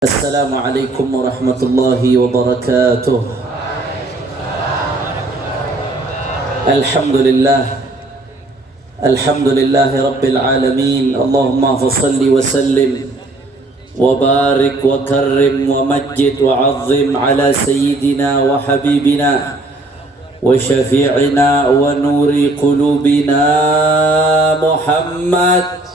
Assalamualaikum warahmatullahi wabarakatuh. Alhamdulillah, alhamdulillahi rabbil alamin. Allahumma fasalli wa sallim wa barik wa karrim wa majid wa azzim ala sayyidina wa habibina wa syafi'ina wa nuri qulubina Muhammad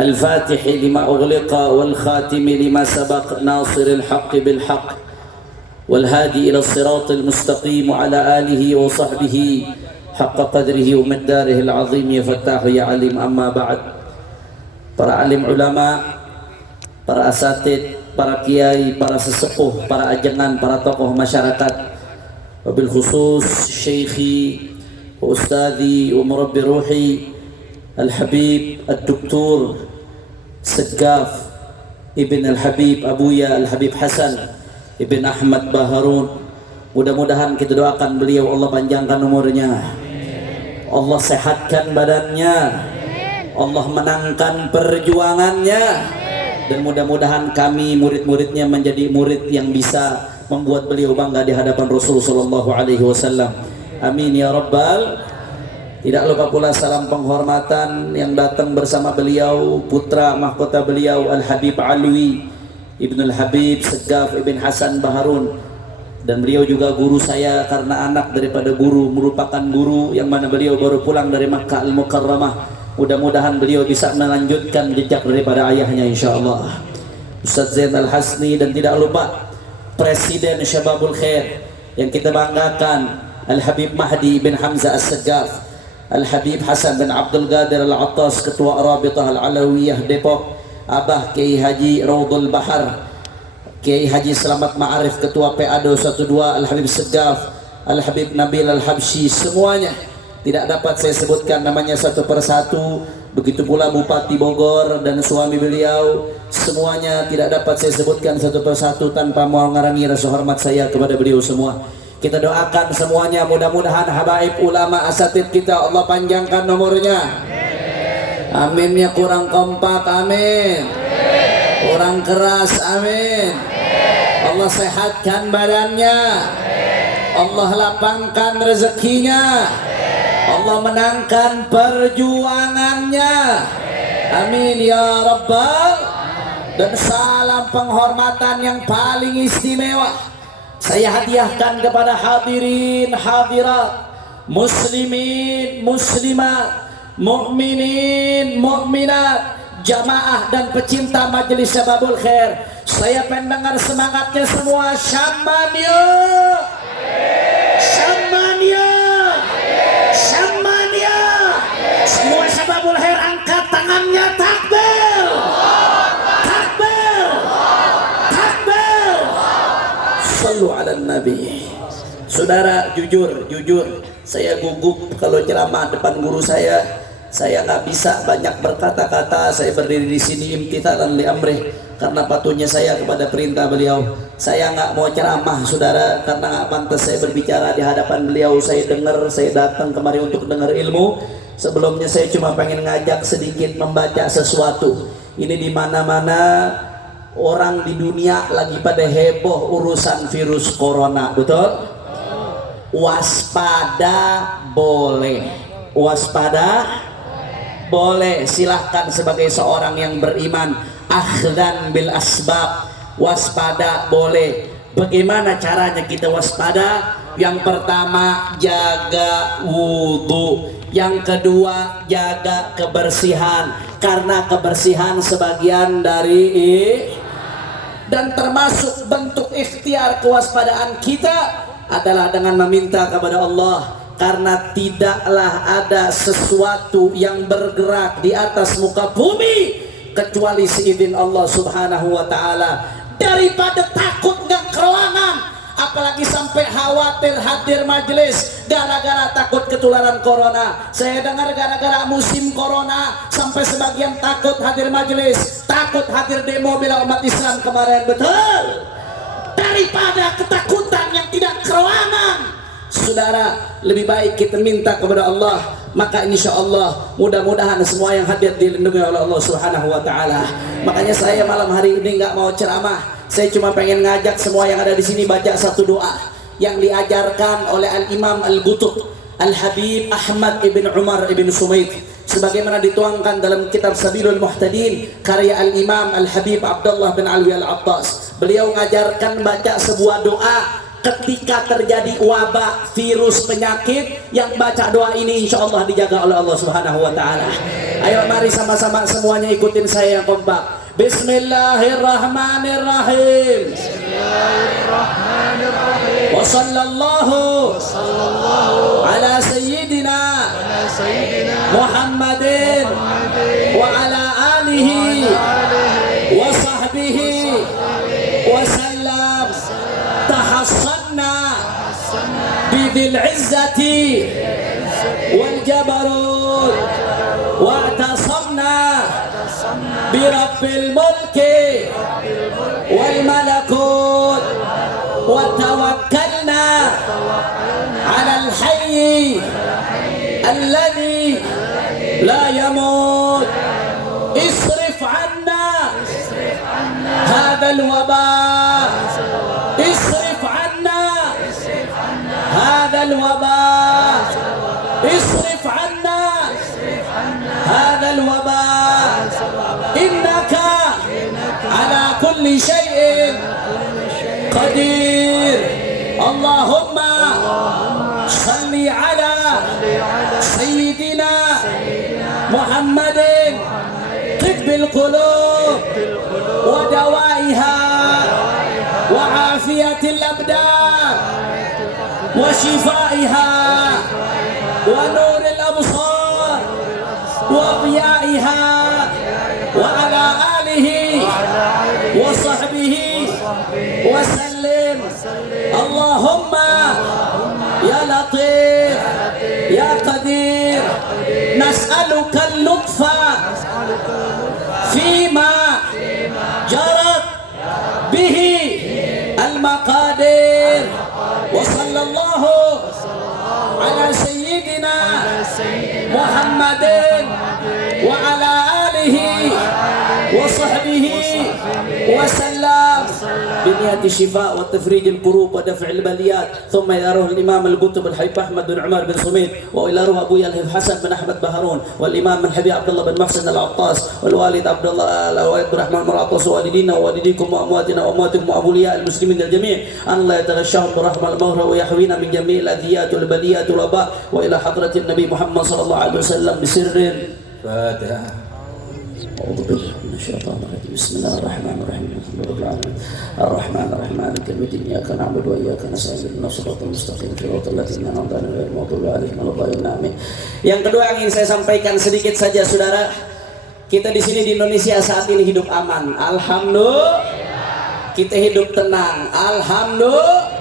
الفاتح لما أغلق والخاتم لما سبق ناصر الحق بالحق والهادي إلى الصراط المستقيم وعلى آله وصحبه حق قدره ومقداره العظيم يا فتاح يا عليم. أما بعد, para alim ulama, para asatid, para kiai, para sesepuh, para ajengan, para tokoh masyarakat, wabil khusus syekhi wa ustadhi wa murabbi ruhi Al-Habib Al-Doktor Segaf Ibn Al-Habib Abuya Al-Habib Hasan Ibn Ahmad Baharun, mudah-mudahan kita doakan beliau Allah panjangkan umurnya, Allah sehatkan badannya, Allah menangkan perjuangannya, dan mudah-mudahan kami murid-muridnya menjadi murid yang bisa membuat beliau bangga di hadapan Rasul sallallahu alaihi wasallam. Amin ya rabbal. Tidak lupa pula salam penghormatan yang datang bersama beliau, putra mahkota beliau Al-Habib Alwi Ibn Al-Habib Segaf Ibn Hasan Baharun, dan beliau juga guru saya karena anak daripada guru, merupakan guru yang mana beliau baru pulang dari Makkah Al-Mukarramah. Mudah-mudahan beliau bisa melanjutkan jejak daripada ayahnya insyaAllah, Ustaz Zain Al-Hasni. Dan tidak lupa Presiden Syababul Khair yang kita banggakan, Al-Habib Mahdi bin Hamzah As-Segaf, Al-Habib Hasan bin Abdul Qadir Al-Attas, Ketua Rabitah Al-Alawiyah Depok, Abah Kiai Haji Raudul Bahar, Kiai Haji Selamat Ma'arif, Ketua PA 212, Al-Habib Segaf, Al-Habib Nabil Al-Habsyi, semuanya tidak dapat saya sebutkan namanya satu persatu. Begitu pula Bupati Bogor dan suami beliau, semuanya tidak dapat saya sebutkan satu persatu tanpa mengurangi rasa hormat saya kepada beliau semua. Kita doakan semuanya, mudah-mudahan habaib ulama asatid kita Allah panjangkan nomornya. Aminnya kurang kompak, amin. Kurang keras, amin. Allah sehatkan badannya, Allah lapangkan rezekinya, Allah menangkan perjuangannya, amin ya rabbal. Dan salam penghormatan yang paling istimewa saya hadiahkan kepada hadirin hadirat, muslimin muslimat, mukminin mukminat, jamaah dan pecinta majelis Syababul Khair. Saya pendengar semangatnya semua. Syamania, Syamania, Syamania. Semua Syababul Khair angkat tangannya, takbir, takbir, takbir. Sallu ala Nabi. Saudara, jujur saya gugup kalau ceramah depan guru saya. Saya nggak bisa banyak berkata-kata. Saya berdiri di sini imtithalan li amrih, karena patuhnya saya kepada perintah beliau. Saya nggak mau ceramah saudara, karena nggak pantas saya berbicara di hadapan beliau. Saya dengar, saya datang kemari untuk dengar ilmu. Sebelumnya saya cuma pengen ngajak sedikit membaca sesuatu. Ini di mana-mana orang di dunia lagi pada heboh urusan virus corona, betul? Waspada boleh, waspada boleh, silahkan sebagai seorang yang beriman, akhdan bil asbab, waspada boleh. Bagaimana caranya kita waspada? Yang pertama, jaga wudhu. Yang kedua, jaga kebersihan, karena kebersihan sebagian dari, dan termasuk bentuk ikhtiar kewaspadaan kita adalah dengan meminta kepada Allah, karena tidaklah ada sesuatu yang bergerak di atas muka bumi kecuali seizin Allah subhanahu wa ta'ala. Daripada takut nggak keruangan, apalagi sampai khawatir hadir majelis gara-gara takut ketularan corona. Saya dengar gara-gara musim corona sampai sebagian takut hadir majelis, takut hadir demo bela umat Islam kemarin, betul? Daripada ketakutan yang tidak keruangan, Saudara, lebih baik kita minta kepada Allah, maka insya Allah mudah-mudahan semua yang hadir dilindungi oleh Allah Subhanahu wa Ta'ala. Makanya saya malam hari ini nggak mau ceramah, saya cuma pengen ngajak semua yang ada di sini baca satu doa yang diajarkan oleh Al-Imam Al-Qutb Al-Habib Ahmad ibn Umar ibn Sumaid, sebagaimana dituangkan dalam kitab Sabilul Muhtadin karya Al-Imam Al-Habib Abdullah bin Alwi Al-Attas. Beliau mengajarkan baca sebuah doa ketika terjadi wabah, virus, penyakit, yang baca doa ini insya Allah dijaga oleh Allah Subhanahu wa Ta'ala. Ayo mari sama-sama semuanya ikutin saya yang kompak. Bismillahirrahmanirrahim. Bismillahirrahmanirrahim. Wa sallallahu ala sayyidina Muhammadin wa ala alihi wa sahbihi wa sallam. تحصنا بذي العزة والجبروت واعتصمنا برب الملك والملكوت وتوكلنا على الحي الذي لا يموت. اصرف عنا هذا الوباء، اصرف عنا هذا الوباء، اصرف عنا هذا الوباء، إنك على كل شيء قدير. اللهم صل على سيدنا محمد طب القلوب ودوائها وعافية الأبدان وشفائها ونور الأبصار وضيائها، وعلى آله وصحبه وسلم. اللهم يا لطيف يا قدير نسألك اللطف فيما جرت به المقادير. وصلى الله على سيدنا محمد وعلى آله وصحبه وسلم بنية الشفاء والتفريج الكروب ودفع البليات. ثم إلى روح الإمام القطب الحبيب أحمد بن عمر بن سميد، وإلى روح أبويا الحبيب حسن بن أحمد بهارون، والإمام الحبيب عبد الله بن محسن العطاس، والوالد عبد الله الوالد عبد الرحمن بن العطاس، ووالدينا ووالديكم وأمواتنا وأمواتكم وأولياء المسلمين الجميع، أن الله يتغشاهم برحمة المولى ويحوينا من جميع الأذيات والبليات والوباء. وإلى حضرة النبي محمد صلى الله عليه وسلم بسر فاتحة. أعوذ بالله من الشيطان الرجيم. بسم الله الرحمن الرحيم. الحمد لله رب العالمين الرحمن الرحيم مالك يوم الدين إياك نعبد وإياك نستعين اهدنا الصراط المستقيم صراط الذين أنعمت عليهم غير المغضوب عليهم ولا الضالين آمين. Yang kedua yang ingin saya sampaikan sedikit saja, saudara, kita di sini di Indonesia saat ini hidup aman, alhamdulillah. Kita hidup tenang, alhamdulillah.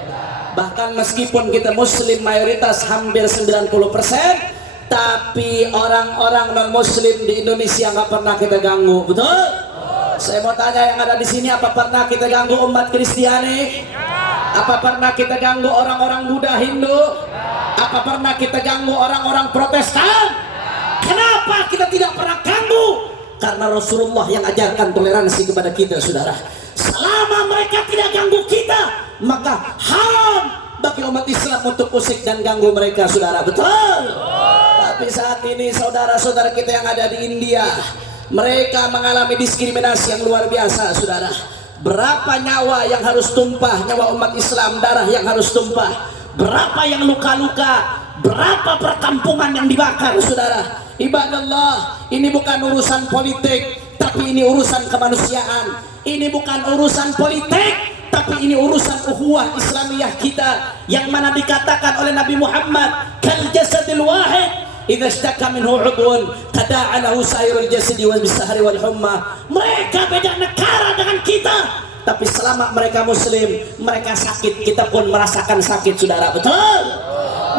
Bahkan meskipun kita muslim mayoritas hampir 90%, tapi orang-orang non muslim di Indonesia nggak pernah kita ganggu, betul? Saya mau tanya yang ada di sini, apa pernah kita ganggu umat Kristiani? Apa pernah kita ganggu orang-orang Buddha, Hindu? Apa pernah kita ganggu orang-orang Protestan? Kenapa kita tidak pernah ganggu? Karena Rasulullah yang ajarkan toleransi kepada kita, saudara. Selama mereka tidak ganggu kita, maka haram bagi umat Islam untuk usik dan ganggu mereka, saudara, betul? Tapi saat ini saudara-saudara kita yang ada di India, mereka mengalami diskriminasi yang luar biasa, saudara. Berapa nyawa yang harus tumpah, nyawa umat Islam, darah yang harus tumpah. Berapa yang luka-luka, berapa perkampungan yang dibakar, saudara. Ibadallah, ini bukan urusan politik, tapi ini urusan kemanusiaan. Ini bukan urusan politik, tapi ini urusan ukhuwah Islamiyah kita, yang mana dikatakan oleh Nabi Muhammad, kal jasadil wahid idza ishtaka minhu 'udwun tada'a lahu sa'irul jasadi wal bisahri wal humma. Mereka beda negara dengan kita, tapi selama mereka muslim, mereka sakit, kita pun merasakan sakit, saudara, betul?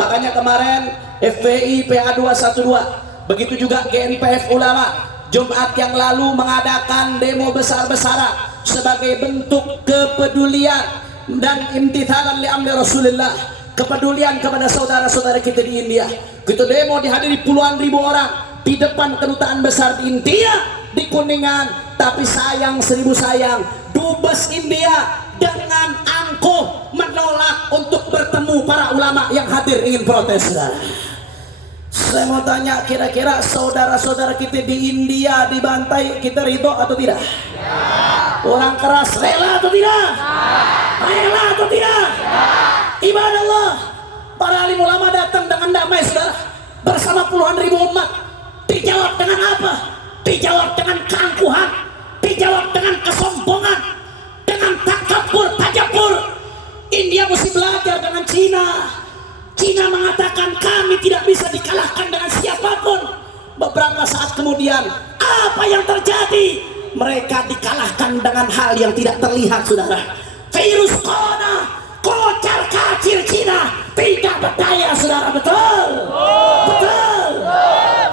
Makanya kemarin FPI PA 212, begitu juga GNPF Ulama, Jumat yang lalu mengadakan demo besar-besaran sebagai bentuk kepedulian dan imtithalan li amri Rasulullah, kepedulian kepada saudara-saudara kita di India. Kita demo dihadiri puluhan ribu orang di depan kedutaan besar di India di Kuningan, tapi sayang seribu sayang, dubes India dengan angkuh menolak untuk bertemu para ulama yang hadir ingin protes. Saya mau tanya, kira-kira saudara-saudara kita di India dibantai, kita ridho atau tidak? Orang keras rela atau tidak? Rela atau tidak? Ibadah Allah, para alim ulama datang dengan damai saudara, bersama puluhan ribu umat. Dijawab dengan apa? Dijawab dengan keangkuhan, dijawab dengan kesombongan, dengan takabur, tajabur. India mesti belajar dengan Cina. Cina mengatakan kami tidak bisa dikalahkan dengan siapapun. Beberapa saat kemudian apa yang terjadi? Mereka dikalahkan dengan hal yang tidak terlihat saudara. Virus corona, kocar kacir Cina tidak berdaya saudara. Betul? Betul.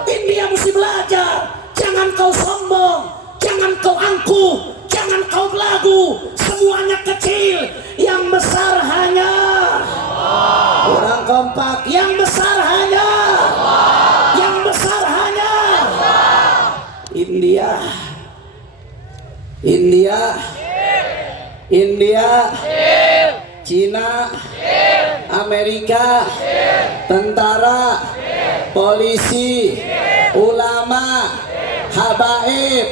India mesti belajar. Jangan kau sombong, jangan kau angkuh, jangan kau belagu. Semuanya kecil, yang besar hanya orang kompak. Yang besar hanya, yang besar hanya India. India, India, Cina, Amerika, tentara, polisi, ulama, habaib.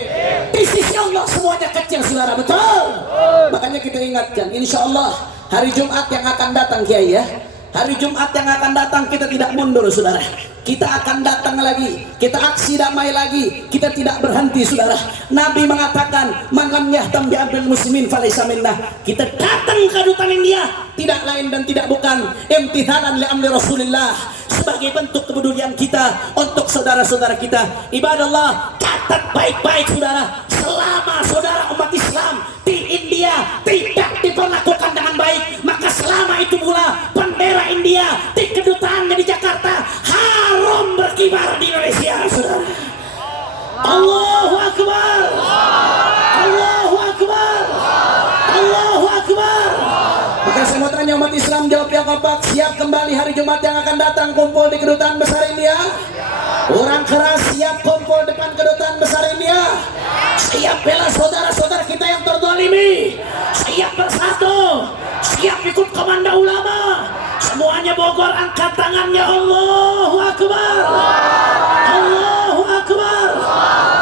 Di sisi Allah semuanya kecil saudara, betul? Makanya kita ingatkan, insya Allah hari Jumat yang akan datang Kiai ya, hari Jumat yang akan datang kita tidak mundur saudara. Kita akan datang lagi, kita aksi damai lagi, kita tidak berhenti saudara. Nabi mengatakan, man lam yahtam bi amril muslimin falaysa minnah. Kita datang ke kedutaan India tidak lain dan tidak bukan imtithalan li amri Rasulillah, sebagai bentuk kepedulian kita untuk saudara-saudara kita. Ibadah Allah, catat baik-baik saudara, selama saudara umat Islam di India tidak diperlakukan dengan baik, maka selama itu pula bendera India di kedutaannya di Jakarta haram berkibar di Indonesia saudara. Allahu Akbar, Allahu Akbar, Allahu Akbar. Maka saya mau tanya umat Islam, jawab yang kompak, siap kembali hari Jumat yang akan datang kumpul di kedutaan besar India? Orang keras siap kumpul depan kedutaan besar India? Siap bela saudara-saudara kita yang terzalimi? Siap bersatu? Siap ikut komando ulama? Semuanya Bogor angkat tangannya. Allahu Akbar, Allahu Akbar,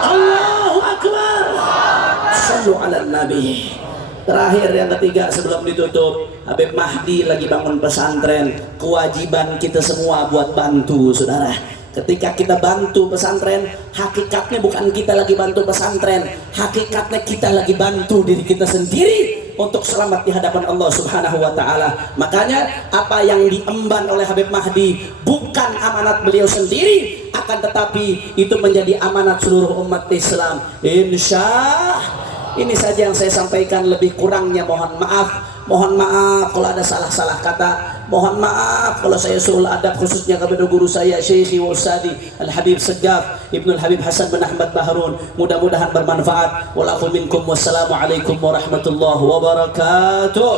Allahu Akbar. Sallu ala Nabi. Terakhir yang ketiga sebelum ditutup, Habib Mahdi lagi bangun pesantren. Kewajiban kita semua buat bantu saudara. Ketika kita bantu pesantren, hakikatnya bukan kita lagi bantu pesantren, hakikatnya kita lagi bantu diri kita sendiri untuk selamat di hadapan Allah Subhanahu wa taala. Makanya apa yang diemban oleh Habib Mahdi bukan amanat beliau sendiri, akan tetapi itu menjadi amanat seluruh umat Islam. Ini saja yang saya sampaikan, lebih kurangnya mohon maaf. Mohon maaf kalau ada salah-salah kata. Mohon maaf kalau saya suruh adab, khususnya kepada guru saya Syekhi wa Ustadi Al-Habib Segaf Ibnul Habib Hasan bin Ahmad Baharun. Mudah-mudahan bermanfaat. Walakum minkum, wassalamualaikum warahmatullahi wabarakatuh.